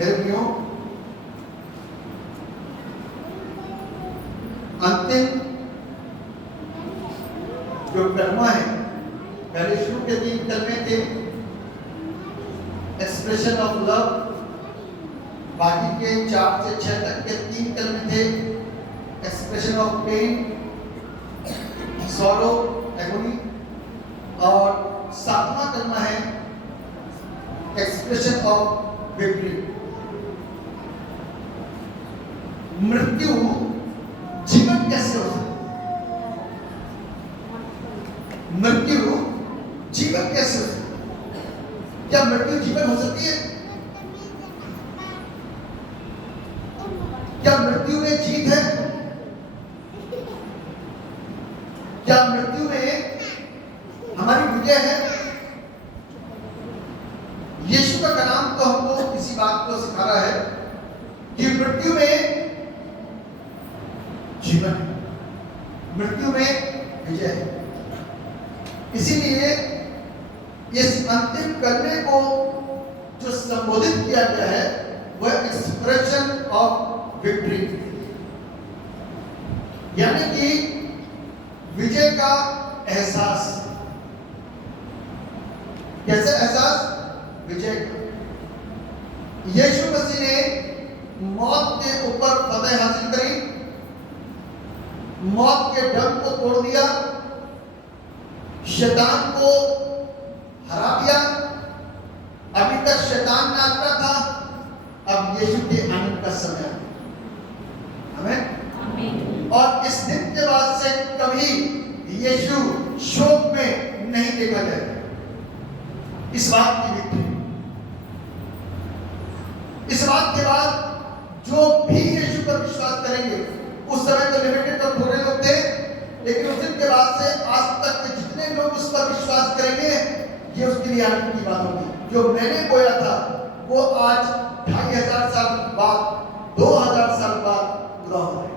मेरे प्रियो, अंतिम जो कलमा है, पहले शुरू के 3 कलमे थे एक्सप्रेशन ऑफ लव, बाकी के 4 से 6 तक के 3 कलमे थे expression of pain, sorrow, agony, और 7वां कलमा है एक्सप्रेशन ऑफ विक्ट्री। मृत्यु जीवन कैसे हो सकती है? मृत्यु जीवन कैसे हो सकती है? क्या मृत्यु जीवन हो सकती है? क्या मृत्यु में जीत है? क्या मृत्यु में हमारी विजय है? यीशु का कलाम तो हमको इसी बात को सिखा रहा है कि मृत्यु में जीवन है, मृत्यु में विजय है। इसीलिए इस अंतिम कलमे को जो संबोधित किया गया है वह एक्सप्रेशन ऑफ विक्ट्री, यानी कि विजय का एहसास। कैसे एहसास? विजय का। यीशु मसीह ने मौत के ऊपर फतह हासिल करी, मौत के डंक को तोड़ दिया, शैतान को हरा दिया। अभी तक शैतान नाचता था, अब यीशु के आनंद का समय है। आमीन। और इस दिन के बाद से कभी यीशु शोक में नहीं देखा जाएगा। इस बात की विक्ट्री, इस बात के बाद जो भी यीशु पर विश्वास करेंगे, उस समय तो लिमिटेड और थोड़े लोग थे, लेकिन उस दिन के बाद से आज तक के जितने लोग उस पर विश्वास करेंगे, ये उसके लिए आनंद की बात होगी। जो मैंने बोया था वो आज 2500 साल बाद, 2000 साल बाद पूरा हो रहा है।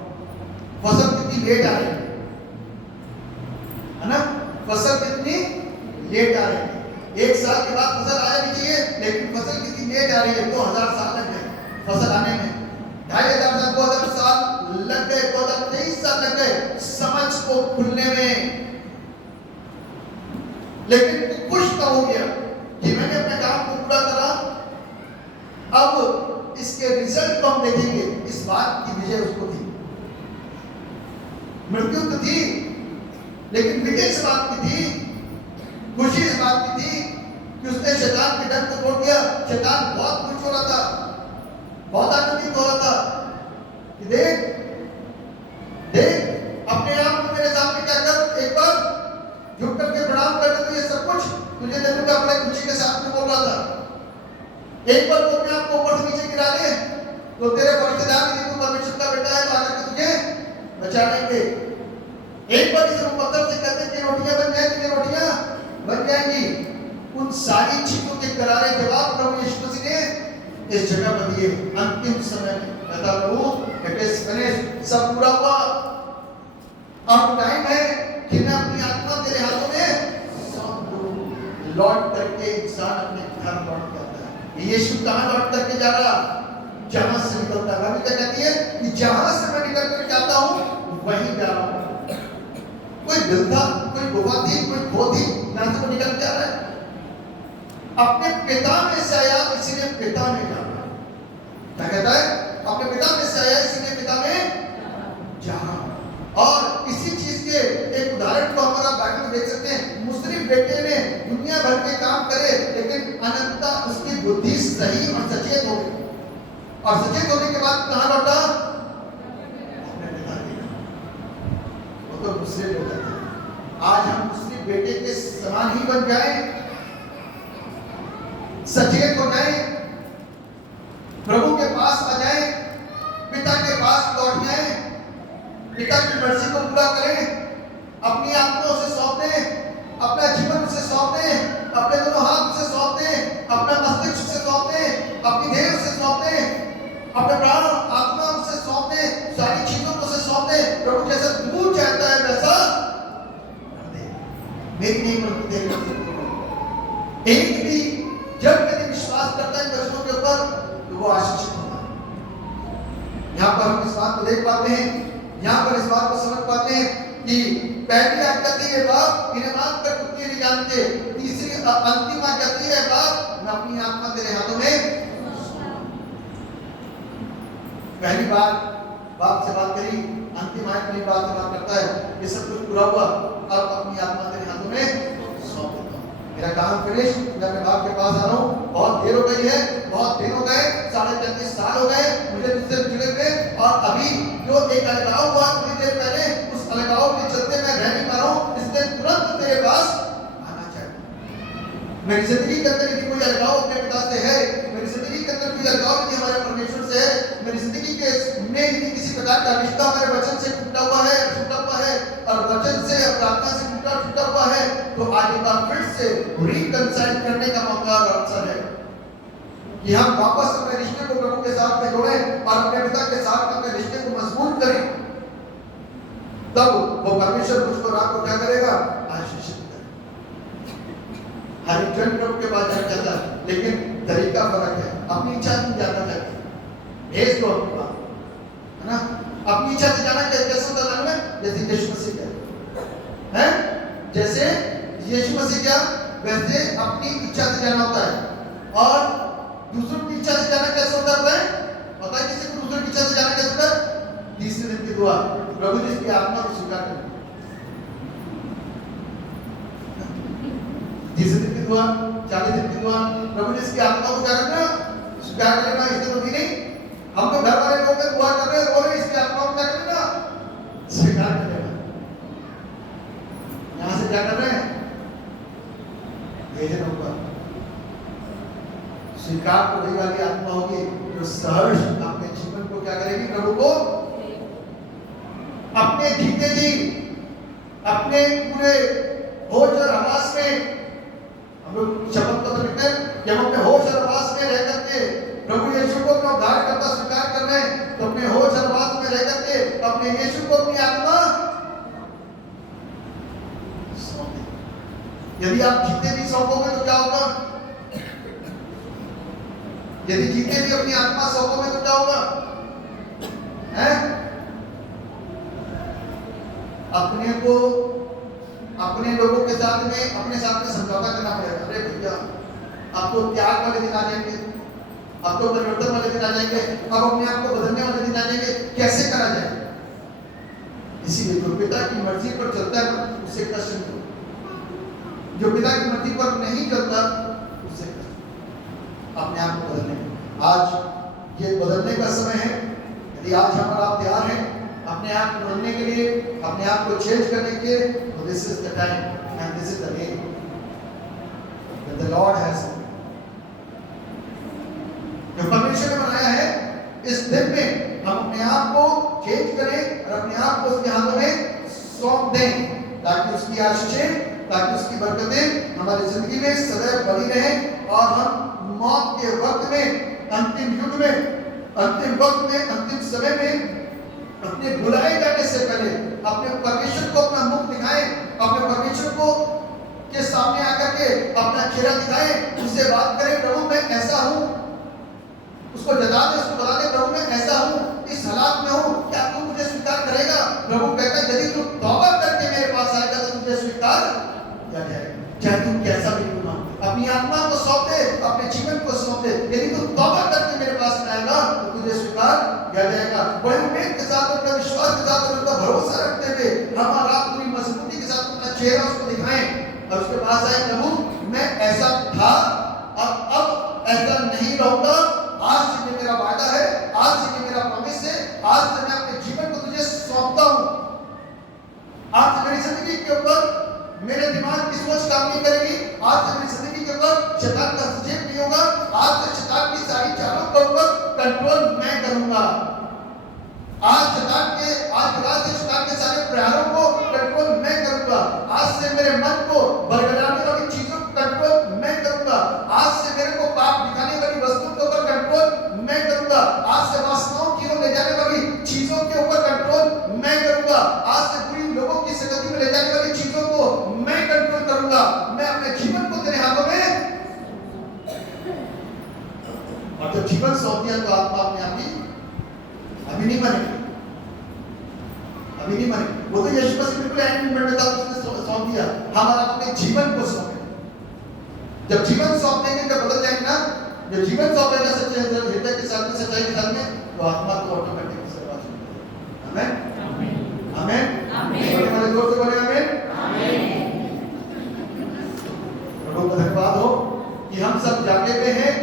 फसल कितनी लेट आ रही है ना? फसल कितनी लेट आ रही है। 1 साल के बाद फसल आ जानी चाहिए, लेकिन फसल कितनी लेट आ रही है। 2000 साल लग गए फसल आने में, 2500 साल, 2000 साल लग गए, 2023 साल लग गए समझ को खुलने में। लेकिन खुश तो हो गया कि मैंने अपने काम को पूरा करा। अब इसके रिजल्ट को हम देखेंगे। इस बात की विजय उसको थी, मृत्यु तो थी, लेकिन विजय इस बात की थी, खुशी इस बात की थी कि उसने शैतान के डर को तोड़ दिया। शैतान बहुत खुश हो रहा था, बहुत आनंदित हो रहा था कि देख देख अपने आप को मेरे सामने क्या कर, एक बार झुक करके प्रणाम कर दे तो ये सब कुछ तुझे दे दूंगा। बड़े खुशी के साथ में बोल रहा था। एक बार तो अपने आप को ऊपर से नीचे गिरा ले तो तेरे परिचयदार की तू परमेश्वर का बेटा है, तो आकर के तुझे बचा लेंगे। एक बार इस मुकद्दर से कहते कि रोटियां बन जाएंगी, रोटियां बन जाएंगी। उन सारी चीजों के करारे जवाब प्रभु यीशु मसीह ने इस जगह पर दिए। अंतिम समय में कहता प्रभु इट इज फिनिश्ड, सब पूरा हुआ। अब टाइम है कि मैं अपनी आत्मा तेरे हाथों में सौंप दूं। लौट करके इंसान अपने घर लौट जाता है। यीशु कहां लौट करके जा रहा? जहां से निकलता है। बाइबल कहती है कि जहां से मैं निकल कर जाता हूं वहीं जा रहा हूं। कोई दिल था, कोई गुफा थी, कोई खो थी, ना से वो निकल जा रहा है। अपने पिता में से आया, इसीलिए पिता में जा रहा है। क्या कहता है? अपने पिता में से आया, इसीलिए पिता में जा रहा हूं। और इसी चीज के एक उदाहरण को हमारा बाइबल में देख सकते हैं। मुस्लिम बेटे ने दुनिया भर के काम करे, लेकिन अनंतता उसकी बुद्धि सही और सचेत हो गई। और सचेत होने के बाद कहां लौटा? अपने पिता के। वो तो मुस्लिम बेटा था। आज हम मुस्लिम बेटे के समान ही बन जाए, सचेत हो जाए, प्रभु के पास आ जाए, पिता के पास लौट जाए, पिता की मर्जी को पूरा करें, अपनी आत्मा उसे सौंप दें, अपना जीवन उसे सौंप दें, अपने दोनों हाथ उसे सौंप दें, अपना मस्तिष्क उसे सौंप दें, अपनी देह उसे सौंप दें, अपने प्राण आत्मा उसे सौंप दें, सारी चीजों को उसे सौंप दें। प्रभु जैसा तू चाहता है वैसा कर दे। मेरी नहीं प्रभु तेरी मर्जी। एक भी जब यदि विश्वास करता है वचनों के ऊपर, तो वो आशीषित होगा। यहाँ पर हम इस बात को देख पाते हैं, यहाँ पर इस बात को समझ पाते हैं कि पहली आज्ञा है बाप इन्हें माफ कर कुत्ते नहीं जानते, तीसरी अंतिम आज्ञा है बाप मैं अपनी आत्मा तेरे हाथों में। पहली बार बाप से बात करी, अंतिम आयत में बात से बात करता है ये सब कुछ पूरा हुआ, अब अपनी आत्मा तेरे हाथों में सौंप देता हूं, मेरा काम फिनिश, मैं अपने बाप के पास आ रहा हूँ, बहुत देर हो गई है, बहुत दिन हो गए, 33.5 साल हो गए मुझे तुझसे जुड़े हुए, और अभी जो एक अलगाव हुआ थोड़ी देर पहले, उस अलगाव के चलते मैं रह नहीं पा रहा हूँ, इसलिए तुरंत तेरे पास आना चाहिए। मेरी जिंदगी के अंदर यदि कोई अलगाव अपने पिता से है, मेरी जिंदगी के अंदर कोई अलगाव यदि हमारे परमेश्वर से है, मेरी जिंदगी के में यदि किसी प्रकार का रिश्ता हमारे वचन से टूटा हुआ है, और वचन से और प्रार्थना से टूटा हुआ है, तो आज एक बार फिर से रिकंसाइल करने का मौका और अवसर है कि हम वापस अपने रिश्ते को प्रभु के साथ में जोड़ें और अपने पिता के साथ अपने रिश्ते को मजबूत करें। तब वो परमेश्वर मुझको रात को क्या करेगा? आशीषित करेगा। हर एक जन प्रभु के पास जाना चाहता है, लेकिन तरीका फर्क है। अपनी इच्छा से जाना चाहते हैं, भेज दो अपनी बात, है ना? अपनी इच्छा से जाना कैसे होता है में? जैसे यीशु मसीह क्या है, जैसे यीशु मसीह क्या, वैसे अपनी इच्छा से जाना होता है। और दूसरों की इच्छा से जाना कैसे होता है? पता है किसी को दूसरों की इच्छा से जाना कैसे होता है? तीसरे दिन की दुआ, प्रभु जी की आत्मा को स्वीकार करना। तीसरे दिन की दुआ, 40 दिन की दुआ, प्रभु जी की आत्मा को क्या करना? स्वीकार करना। इससे होती नहीं, हम तो घर वाले लोग दुआ कर रहे हैं, बोल रहे इसकी आत्मा को क्या करना? स्वीकार कर लेना। यहां से क्या कर रहे हैं? भेजन ऊपर स्वीकार तो वही वाली आत्मा होगी जो सहर्ष अपने जीवन को क्या करेगी? प्रभु को अपने जीते जी, अपने पूरे होश और हवास में, हम लोग शब्द को लिखते हैं कि हम अपने होश और हवास में रह करके प्रभु यीशु को अपना उद्धार करता स्वीकार कर रहे हैं, तो अपने होश और हवास में रह करके अपने यीशु को अपनी आत्मा सौंप दें। यदि आप जीते भी सौंपोगे तो क्या होगा? यदि जीते भी अपनी आत्मा सौंपोगे तो क्या होगा? हैं? अपने को अपने लोगों के साथ में, अपने साथ में समझौता करना पड़ेगा। अरे भैया अब तो त्याग वाले दिन आ जाएंगे, अब तो परिवर्तन वाले दिन आ जाएंगे, अब अपने आप को बदलने वाले दिन आ जाएंगे, कैसे करा जाए? इसीलिए जो पिता की मर्जी पर चलता है उससे कष्ट नहीं होता, जो पिता की मर्जी पर नहीं चलता उससे कष्ट। अपने आप को बदलने, आज ये बदलने का समय है। यदि आज हम और आप तैयार हैं अपने आप को बदलने के लिए, अपने आप को चेंज करने के लिए, तो this is the time and this is the day that the Lord has, जो परमेश्वर ने बनाया है। इस दिन में हम अपने आप को चेंज करें और अपने आप को उसके हाथों में सौंप दें, ताकि उसकी आशीषें, ताकि उसकी बरकतें हमारी जिंदगी में सदैव बनी रहें, और हम मौत के वक्त में, अंतिम युग में, अंतिम वक्त में, अंतिम समय में अपने बुलाए जाने से पहले अपने परमेश्वर को अपना मुख दिखाएं, अपने परमेश्वर को के सामने आकर के अपना चेहरा दिखाएं, उससे बात करें, प्रभु मैं ऐसा हूं, उसको जता दे, उसको बता दे, प्रभु मैं ऐसा हूं, इस हालात में हूं, क्या तू मुझे स्वीकार करेगा? प्रभु कहता है यदि तू तौबा करके मेरे पास आएगा तो तुझे स्वीकार किया जाएगा, चाहे तू कैसा भी क्यों ना। अपनी आत्मा को सौंप दे, अपने जीवन को सौंप दे, यदि तू तौबा करके मेरे पास में आएगा तो तुझे स्वीकार किया जाएगा। बड़े उम्मीद के साथ, अपने विश्वास के साथ, अपना भरोसा रखते हुए हम और आप पूरी मजबूती के साथ अपना चेहरा उसको दिखाएं और उसके पास आए, प्रभु मैं ऐसा था और अब ऐसा नहीं रहूंगा, आज से ये मेरा वादा है, आज से ये मेरा प्रॉमिस है, आज से मैं अपने जीवन को तुझे सौंपता हूं। आज से मेरी जिंदगी के ऊपर मेरे दिमाग की सोच काम नहीं करेगी, आज से मेरी जिंदगी के ऊपर शैतान का हस्तक्षेप नहीं होगा, आज से शैतान की सारी चालों के ऊपर कंट्रोल मैं करूंगा। आज रात से शैतान के सारे प्रयासों को कंट्रोल मैं करूंगा। आज से मेरे मन को बरगलाने वाली चीजों को कंट्रोल मैं करूंगा। आज से मेरे को पाप दिखाने वाली वस्तुओं के ऊपर कंट्रोल मैं करूंगा। आज से वासनाओं की ओर ले जाने वाली चीजों के ऊपर कंट्रोल मैं करूंगा। आज से बुरी लोगों की संगति में ले जाने वाली चीजों को मैं कंट्रोल करूंगा। मैं अपने जीवन को तेरे हाथों में, और जब जीवन सौंप सौंप दिया तो आत्मा अपने आप ही अभी नहीं मरेगी, अभी नहीं मरेगी। वो तो यीशु मसीह बिल्कुल एंड मोमेंट में था, उसने सौंप दिया। हमारा अपने जीवन को सौंपे। जब जीवन सौंप देंगे, जब बदल जाएंगे ना, जब जीवन सौंपेगा सच्चे हृदय के साथ में, सच्चाई के साथ में, तो आत्मा को ऑटोमेटिक सेवा शुरू। आमेन आमेन आमेन। बोले जोर से बोले आमेन आमेन। प्रभु का धन्यवाद हो कि हम सब जागे हुए हैं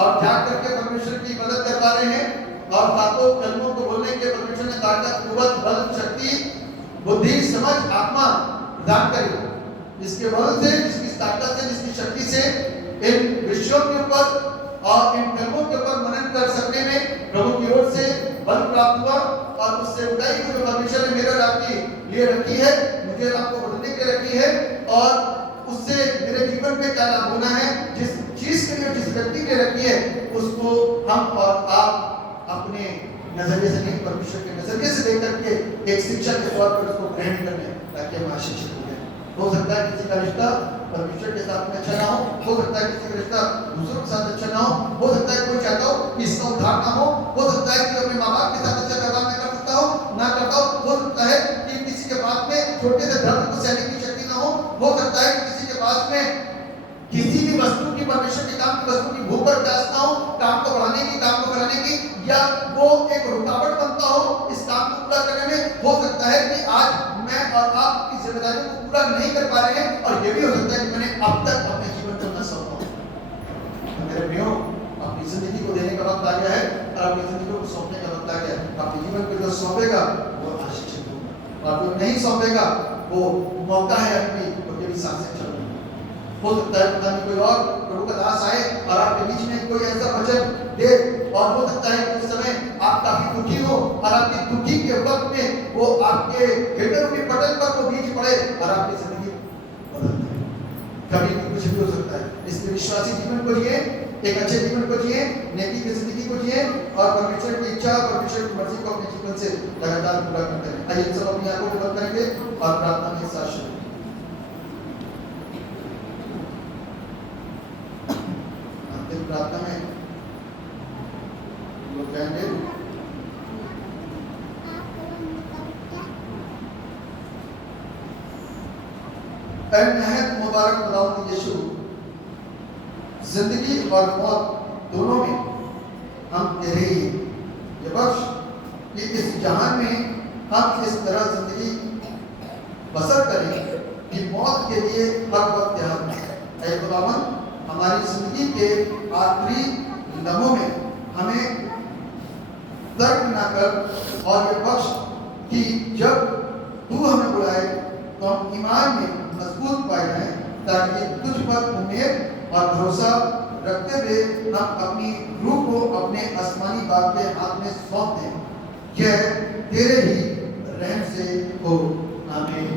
और जाग करके परमेश्वर की मदद कर पा रहे हैं, और सातों कलमों को बोलने के परमेश्वर ने ताकत, कुव्वत, बल, शक्ति, बुद्धि, समझ, आत्मा प्रदान करी। इसके बल से, जिसकी ताकत से, जिसकी शक्ति से इन विषयों के ऊपर और इन कलमों के ऊपर मनन कर सकने में प्रभु की ओर से बल प्राप्त हुआ, और उससे ऊंचाई को जो परमेश्वर ने मेरे और आपके लिए रखी है, मुझे आपको बदलने के लिए रखी है, और उससे मेरे जीवन में क्या लाभ होना है, जिस चीज के लिए, जिस व्यक्ति के लिए रखी है, उसको हम और आप अपने नजरिए से नहीं, परमेश्वर के नजरिए से देख करके एक शिक्षा के तौर पर उसको ग्रहण करने, ताकि हम आशीषित हो सकता है किसी का रिश्ता परमेश्वर के साथ में अच्छा ना हो सकता है किसी का रिश्ता दूसरों के साथ अच्छा ना हो सकता है कोई चाहता हो कि इसका उद्धार ना हो सकता है कि अपने माँ बाप के साथ अच्छा व्यवहार ना कर सकता ना करता हो सकता है कि किसी के पास में छोटे से धर्म को सहने की शक्ति ना हो सकता है कि किसी के पास में किसी भी वस्तु की, परमेश्वर के काम की वस्तु की भूख और प्यास ना हो, काम को बढ़ाने की, काम को कराने की, या वो एक रुकावट बनता हो इस काम को पूरा करने में। हो सकता है कि आज मैं और आप की जिम्मेदारियों को पूरा नहीं कर पा रहे हैं, और ये भी हो सकता है कि मैंने अब तक अपने जीवन को न सौंपा। तो मेरे प्रियो, अपनी जिंदगी को देने का वक्त आ गया है, और अपनी जिंदगी को सौंपने का वक्त आ गया है। अपने जीवन को जो सौंपेगा वो आशीषित होगा, और जो नहीं सौंपेगा वो मौका है अपनी भी सांसें चल रही। हो सकता है पता नहीं कोई और प्रभु का दास आए और आपके बीच में कोई ऐसा वचन दे, और हो सकता है कि उस समय आप काफी दुखी हो, और आपकी दुखी के वक्त में वो आपके हृदय के पटल पर वो बीज पड़े और आपकी जिंदगी बदल जाए। कभी भी कुछ भी हो सकता है। इसलिए विश्वासी जीवन को जिए, एक अच्छे जीवन को जिए, नेकी की जिंदगी को जिए, और परमेश्वर की इच्छा, परमेश्वर की मर्जी को अपने जीवन से लगातार पूरा करते हैं। आइए सब अपनी आंखों को बंद करेंगे और प्रार्थना में साथ शुरू। प्रार्थना में लोग कहेंगे, मुबारक खुदावंद यीशु, जिंदगी और मौत दोनों में हम तेरे ही ये बख्श कि इस जहान में हम इस तरह जिंदगी बसर करें कि मौत के लिए हर वक्त तैयार हैं। ऐ खुदावंद, हमारी जिंदगी के आखिरी लम्हों में हमें तर्क ना कर, और ये बख्श कि जब तू हमें बुलाए तो हम ईमान में मजबूत पाए जाएं, ताकि तुझ पर उम्मीद और भरोसा रखते हुए हम अपनी रूह को अपने आसमानी बाप के हाथ में सौंप दें। यह तेरे ही रहम से हो, आमीन।